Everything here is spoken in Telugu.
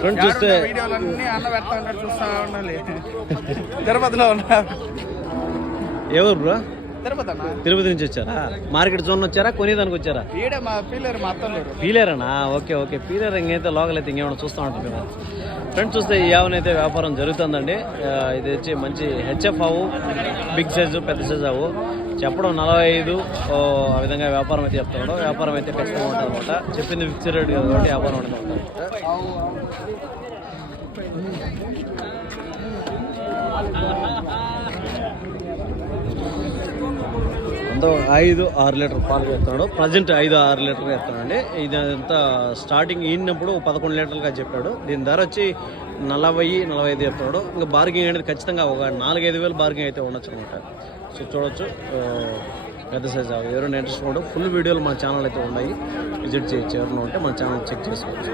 ఫ్రెండ్ చూస్తే వీడియోలన్నీ అన్న పెడతా ఉంటాడు, చూస్తా ఉండాలి. తిరుపతిలో ఉన్నారు. ఎవరు బ్రో? తిరుపతి అన్న. తిరుపతి నుంచి వచ్చారా? మార్కెట్ జోన్ వచ్చారా, కొనేదానికి వచ్చారా? ఈడే మా పిల్లలు మా అత్తలు. పీలేరనా? Okay okay. పీలేరు ఇంకైతే లోకల్ అయితే ఇంకేమైనా చూస్తూ ఉంటారు కదా. ఫ్రెండ్స్ చూస్తే ఈ ఆవునైతే వ్యాపారం జరుగుతుందండి. ఇది వచ్చి మంచి హెచ్ఎఫ్ ఆవు, బిగ్ సైజు, పెద్ద సైజు ఆవు. చెప్పడం 45 ఆ విధంగా వ్యాపారం అయితే చెప్తున్నాడు. వ్యాపారం అయితే ఖచ్చితంగా ఉంటుంది అనమాట. చెప్పింది ఫిక్స్డ్ రేట్ కాబట్టి వ్యాపారం అనేది ఉంటుంది. అంతా 5-6 లీటర్ పాలు వేస్తున్నాడు. ప్రజెంట్ 5-6 లీటర్లు వేస్తున్నాడండి. ఇదంతా స్టార్టింగ్ ఈనప్పుడు 11 లీటర్లుగా చెప్పాడు. దీని ధర వచ్చి 40-45 చెప్తున్నాడు. ఇంకా బార్గింగ్ అనేది ఖచ్చితంగా ఒక 4-5 వేలు బార్గింగ్ అయితే ఉండొచ్చు అనమాట. సో చూడొచ్చు, పెద్ద సైజ్ ఎవరైనా ఇంట్రెస్ట్ ఉండవు. ఫుల్ వీడియోలు మన ఛానల్ అయితే ఉన్నాయి, విజిట్ చేయొచ్చు. ఎవరైనా ఉంటే మన ఛానల్ చెక్ చేసుకోవచ్చు.